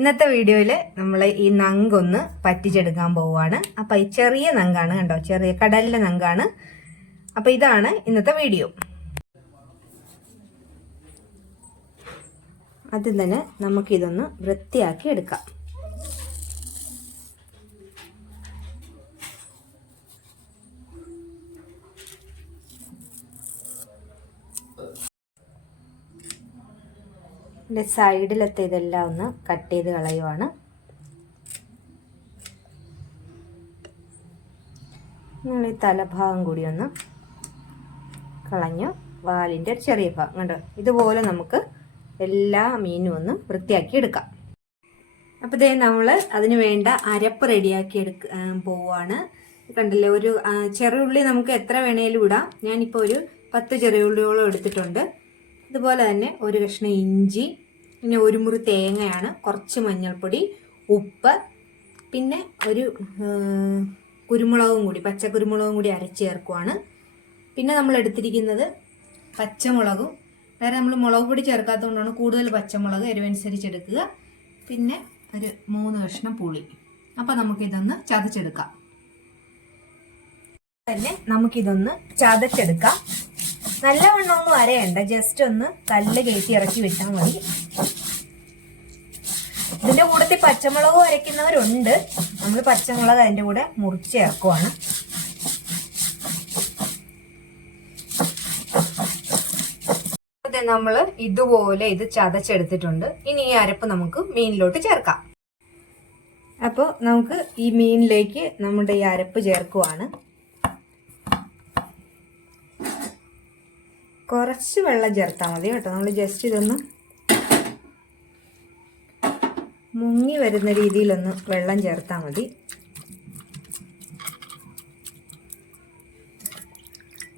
ഇന്നത്തെ വീഡിയോയിൽ നമ്മൾ ഈ നങ്കൊന്ന് പറ്റിച്ചെടുക്കാൻ പോവുകയാണ് അപ്പം ഈ ചെറിയ നങ്കാണ് കണ്ടോ? ചെറിയ കടലിലെ നങ്കാണ്. അപ്പം ഇതാണ് ഇന്നത്തെ വീഡിയോ. ആദ്യം തന്നെ നമുക്കിതൊന്ന് വൃത്തിയാക്കി എടുക്കാം. ഇതിന്റെ സൈഡിലത്തെ ഇതെല്ലാം ഒന്ന് കട്ട് ചെയ്ത് കളയുവാണ്. നിങ്ങൾ ഈ തലഭാഗം കൂടി ഒന്ന് കളഞ്ഞു. വാലിന്റെ ഒരു ചെറിയ ഭാഗം. കണ്ടോ? ഇതുപോലെ നമുക്ക് എല്ലാ മീനും ഒന്ന് വൃത്തിയാക്കി എടുക്കാം. അപ്പോൾ ഇതേ നമ്മൾ അതിന് വേണ്ട അരപ്പ് റെഡിയാക്കി എടുക്ക പോവാണ്. കണ്ടില്ലേ? ഒരു ചെറിയ ചെറിയുള്ളി നമുക്ക് എത്ര വേണേലും ഇടാം. ഞാനിപ്പോൾ ഒരു പത്ത് ചെറിയുള്ളിയോളം എടുത്തിട്ടുണ്ട്. ഇതുപോലെ തന്നെ ഒരു കഷ്ണം ഇഞ്ചി പിന്നെ ഒരു മുറി തേങ്ങയാണ് കുറച്ച് മഞ്ഞൾപ്പൊടി ഉപ്പ് പിന്നെ ഒരു കുരുമുളകും കൂടി പച്ചക്കുരുമുളകും കൂടി അരച്ച് ചേർക്കുവാണ്. പിന്നെ നമ്മൾ എടുത്തിരിക്കുന്നത് പച്ചമുളകും. വേറെ നമ്മൾ മുളക് പൊടി ചേർക്കാത്തതുകൊണ്ടാണ് കൂടുതൽ പച്ചമുളക് എരിവനുസരിച്ച് എടുക്കുക പിന്നെ ഒരു മൂന്ന് കഷ്ണം പുളി. അപ്പം നമുക്കിതൊന്ന് ചതച്ചെടുക്കാം. തന്നെ നമുക്കിതൊന്ന് ചതച്ചെടുക്കാം. നല്ലവണ്ണമൊന്നും അരയണ്ട. ജസ്റ്റ് ഒന്ന് കല്ല് കയറ്റി ഇറക്കി വിട്ടാൽ മതി. ഇതിന്റെ കൂട്ടത്തിൽ പച്ചമുളകും അരയ്ക്കുന്നവരുണ്ട്. നമ്മൾ പച്ചമുളക് അതിന്റെ കൂടെ മുറിച്ച് ചേർക്കുവാണ് നമ്മൾ ഇതുപോലെ ഇത് ചതച്ചെടുത്തിട്ടുണ്ട്. ഇനി ഈ അരപ്പ് നമുക്ക് മീനിലോട്ട് ചേർക്കാം. അപ്പോൾ നമുക്ക് ഈ മീനിലേക്ക് നമ്മുടെ ഈ അരപ്പ് ചേർക്കുവാണ്. കുറച്ച് വെള്ളം ചേർത്താൽ മതി കേട്ടോ. നമ്മൾ ജസ്റ്റ് ഇതൊന്ന് മുങ്ങി വരുന്ന രീതിയിലൊന്ന് വെള്ളം ചേർത്താൽ മതി.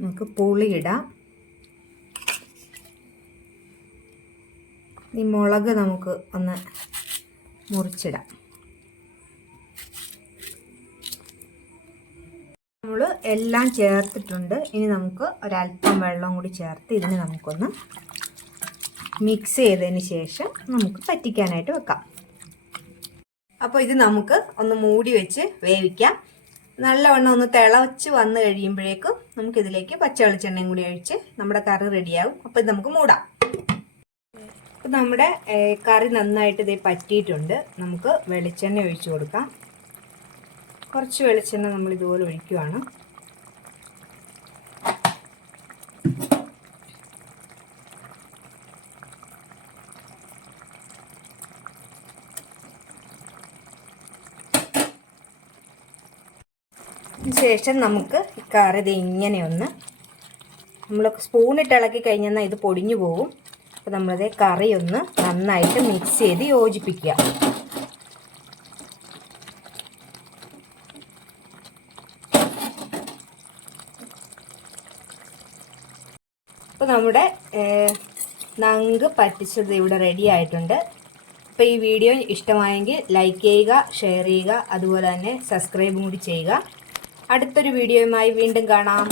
നമുക്ക് പുളിയിടാം. ഈ മുളക് നമുക്ക് ഒന്ന് മുറിച്ചിടാം. നമ്മൾ എല്ലാം ചേർത്തിട്ടുണ്ട്. ഇനി നമുക്ക് ഒരല്പം വെള്ളം കൂടി ചേർത്ത് ഇതിന് നമുക്കൊന്ന് മിക്സ് ചെയ്തതിന് ശേഷം നമുക്ക് പറ്റിക്കാനായിട്ട് വെക്കാം. അപ്പോൾ ഇത് നമുക്ക് ഒന്ന് മൂടി വെച്ച് വേവിക്കാം. നല്ലവണ്ണം ഒന്ന് തിളച്ച് വന്നു കഴിയുമ്പോഴേക്കും നമുക്കിതിലേക്ക് പച്ച വെളിച്ചെണ്ണയും കൂടി ഒഴിച്ച് നമ്മുടെ കറി റെഡിയാകും. അപ്പോൾ ഇത് നമുക്ക് മൂടാം. അപ്പോൾ നമ്മുടെ കറി നന്നായിട്ട് ഇത് പറ്റിയിട്ടുണ്ട്. നമുക്ക് വെളിച്ചെണ്ണ ഒഴിച്ചു കൊടുക്കാം. കുറച്ച് വെളിച്ചെണ്ണ നമ്മൾ ഇതുപോലെ ഒഴിക്കുവാണ് ശേഷം നമുക്ക് ഈ കറി ഇത് ഇങ്ങനെ ഒന്ന് നമ്മൾ സ്പൂണിട്ട് ഇളക്കി കഴിഞ്ഞാൽ ഇത് പൊടിഞ്ഞു പോകും അപ്പോൾ നമ്മളത് കറി ഒന്ന് നന്നായിട്ട് മിക്സ് ചെയ്ത് യോജിപ്പിക്കുക. അപ്പോൾ നമ്മുടെ നങ്ക് പറ്റിച്ചത് ഇവിടെ റെഡി ആയിട്ടുണ്ട്. അപ്പോൾ ഈ വീഡിയോ ഇഷ്ടമായെങ്കിൽ ലൈക്ക് ചെയ്യുക ഷെയർ ചെയ്യുക അതുപോലെ തന്നെ സബ്സ്ക്രൈബും കൂടി ചെയ്യുക. അടുത്തൊരു വീഡിയോയുമായി വീണ്ടും കാണാം.